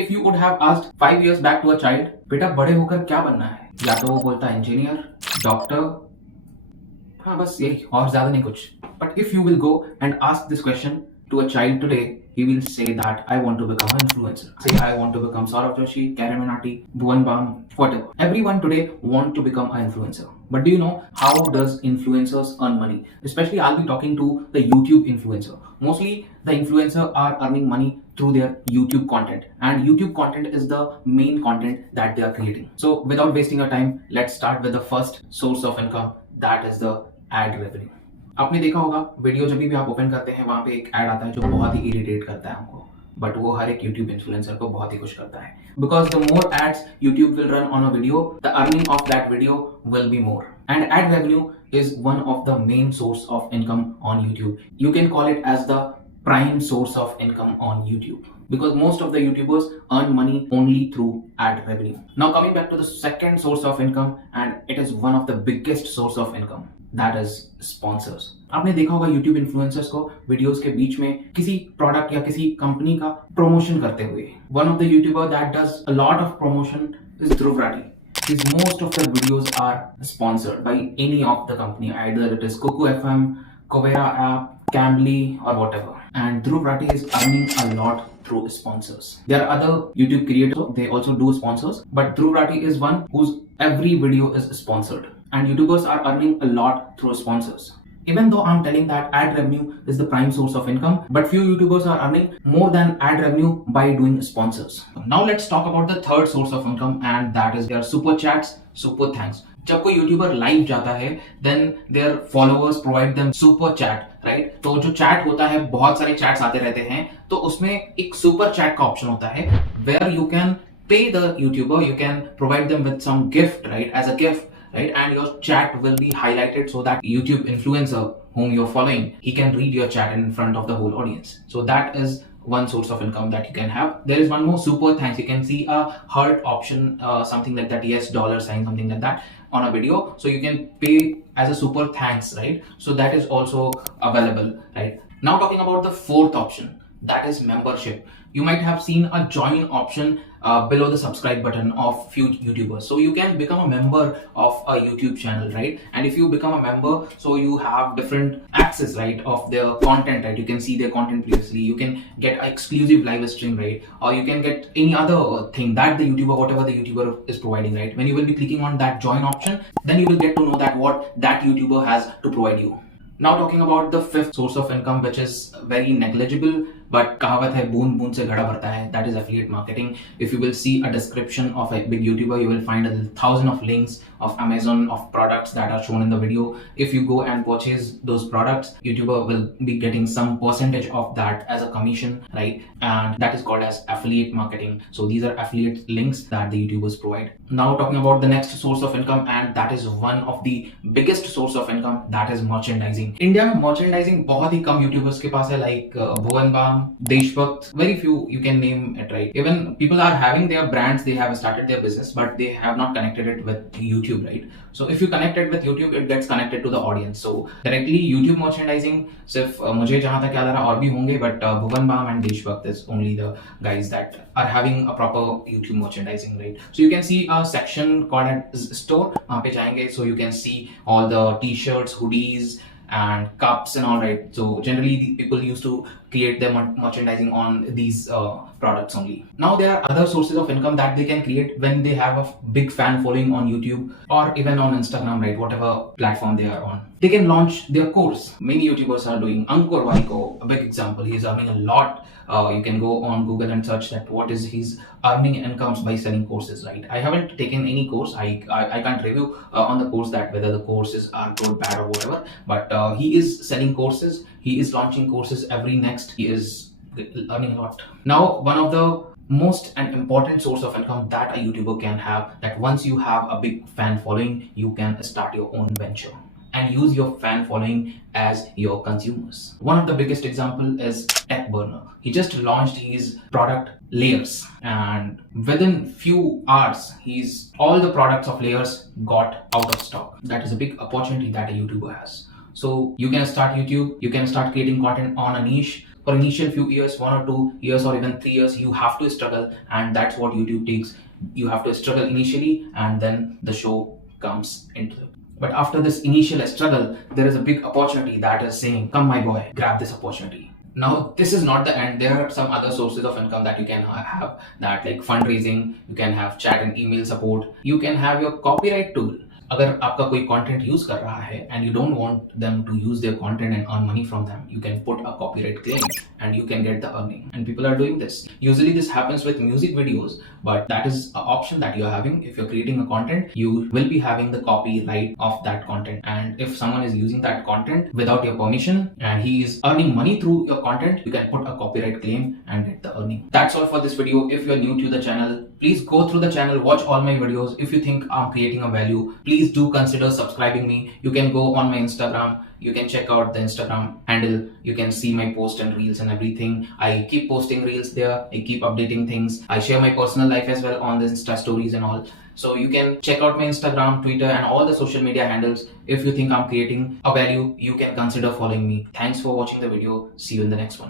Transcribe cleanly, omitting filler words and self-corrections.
If you would have asked 5 years back to a child, बेटा बड़े होकर क्या बनना है, या तो वो बोलता है इंजीनियर, डॉक्टर, हाँ बस यही और ज्यादा नहीं कुछ. But if you will go and ask this question to a child today, he will say that I want to become an influencer. Say I want to become Saurav Joshi, Karen Minati, Bhuvan Bam, whatever. Everyone today want to become an influencer. But do you know how does influencers earn money? Especially I'll be talking to the YouTube influencer. Mostly the influencer are earning money through their YouTube content, and YouTube content is the main content that they are creating. So without wasting your time, let's start with the first source of income, that is the ad revenue. आपने देखा होगा video जब भी आप open करते हैं वहां पे एक ऐड आता है जो बहुत ही इरिटेट करता है हमको, बट वो हर एक YouTube इन्फ्लुएंसर को बहुत ही खुश करता है, because the more ads YouTube will run on a video, the earning of that video will be more. And ad revenue is one of the main source of income on YouTube. You can call it as the prime source of income on YouTube, because most of the YouTubers earn money only through ad revenue. Now coming back to the second source of income, and it is one of the biggest source of income, that is sponsors. आपने देखा होगा YouTube influencers को videos के बीच में किसी product या किसी company का प्रमोशन करते हुए. One of the YouTuber that does a lot of promotion is Dhruv Rathi. His most of the videos are sponsored by any of the company, either it is Kuku FM, Covera app, Cambly or whatever. And Dhruv Rathi is earning a lot through sponsors. There are other YouTube creators, they also do sponsors, but Dhruv Rathi is one whose every video is sponsored. And YouTubers are earning a lot through sponsors. Even though I'm telling that ad revenue is the prime source of income, but few YouTubers are earning more than ad revenue by doing sponsors. Now let's talk about the third source of income, and that is their super chats, super thanks. जब कोई YouTuber live जाता है, then their followers provide them super chat, right? तो जो chat होता है, बहुत सारे चैट्स आते रहते हैं, तो उसमें एक सुपर चैट का ऑप्शन होता है, where you can pay the YouTuber, you can provide them with some gift, right? As a gift, right? And your chat will be highlighted so that YouTube influencer whom you're following, he can read your chat in front of the whole audience. So that is one source of income that you can have. There is one more, super thanks. You can see a heart option, something like that, yes, dollar sign, something like that on a video. So you can pay as a super thanks, right? So that is also available, right? Now talking about the fourth option, that is membership. You might have seen a join option below the subscribe button of few YouTubers. So you can become a member of a YouTube channel, right? And if you become a member, so you have different access, right, of their content, right? You can see their content previously. You can get an exclusive live stream, right? Or you can get any other thing that the YouTuber, whatever the YouTuber is providing, right? When you will be clicking on that join option, then you will get to know that what that YouTuber has to provide you. Now talking about the fifth source of income, which is very negligible, but कहावत है बूंद बूंद से घड़ा भरता है, that is affiliate marketing. If you will see a description of a big YouTuber, you will find 1,000 of links of Amazon of products that are shown in the video. If you go and purchase those products, YouTuber will be getting some percentage of that as a commission, right? And that is called as affiliate marketing. So these are affiliate links that the YouTubers provide. Now talking about the next source of income, and that is one of the biggest source of income, that is merchandising. India में merchandising बहुत ही कम YouTubers के पास है, like भुवन balm, देशभक्त, very few you can name it, right? Even people are having their brands, they have started their business, but they have not connected it with YouTube, right? So if you connect it with YouTube, it gets connected to the audience. So directly YouTube merchandising, सिर्फ मुझे जहां तक याद आ रहा और भी होंगे, but Bhuvan balm and देशभक्त is only the guys that are having a proper YouTube merchandising, right? So you can see a section called as store. वहां पे जाएंगे, so you can see all the t-shirts, hoodies and cups and all, right? So generally the people used to create their merchandising on these products only. Now there are other sources of income that they can create when they have a big fan following on YouTube or even on Instagram, right? Whatever platform they are on, they can launch their course. Many YouTubers are doing. Ankur Vaiko, a big example, he is earning a lot. You can go on Google and search that what is his earning incomes by selling courses, right? I haven't taken any course. I can't review on the course that whether the courses are good, bad or whatever, but he is selling courses. He is launching courses every next. He is earning a lot. Now one of the most and important source of income that a YouTuber can have, that once you have a big fan following, you can start your own venture and use your fan following as your consumers. One of the biggest example is Tech Burner. He just launched his product Layers, and within few hours all the products of Layers got out of stock. That is a big opportunity that a YouTuber has. So you can start YouTube, you can start creating content on a niche, For initial few years, 1 or 2 years or even 3 years, you have to struggle, and that's what YouTube takes. You have to struggle initially, and then the show comes into it. But after this initial struggle, there is a big opportunity that is saying, "Come, my boy, grab this opportunity." Now, this is not the end. There are some other sources of income that you can have, that like fundraising, you can have chat and email support, you can have your copyright tool. अगर आपका कोई content use कर रहा है and you don't want them to use their content and earn money from them, you can put a copyright claim and you can get the earning. And people are doing this. Usually this happens with music videos, but that is an option that you're having. If you're creating a content, you will be having the copyright of that content. And if someone is using that content without your permission and he is earning money through your content, you can put a copyright claim and get the earning. That's all for this video. If you're new to the channel, please go through the channel, watch all my videos. If you think I'm creating a value, please do consider subscribing me. You can go on my Instagram. You can check out the Instagram handle. You can see my posts and reels and everything. I keep posting reels there. I keep updating things. I share my personal life as well on the Insta stories and all. So you can check out my Instagram, Twitter, and all the social media handles. If you think I'm creating a value, you can consider following me. Thanks for watching the video. See you in the next one.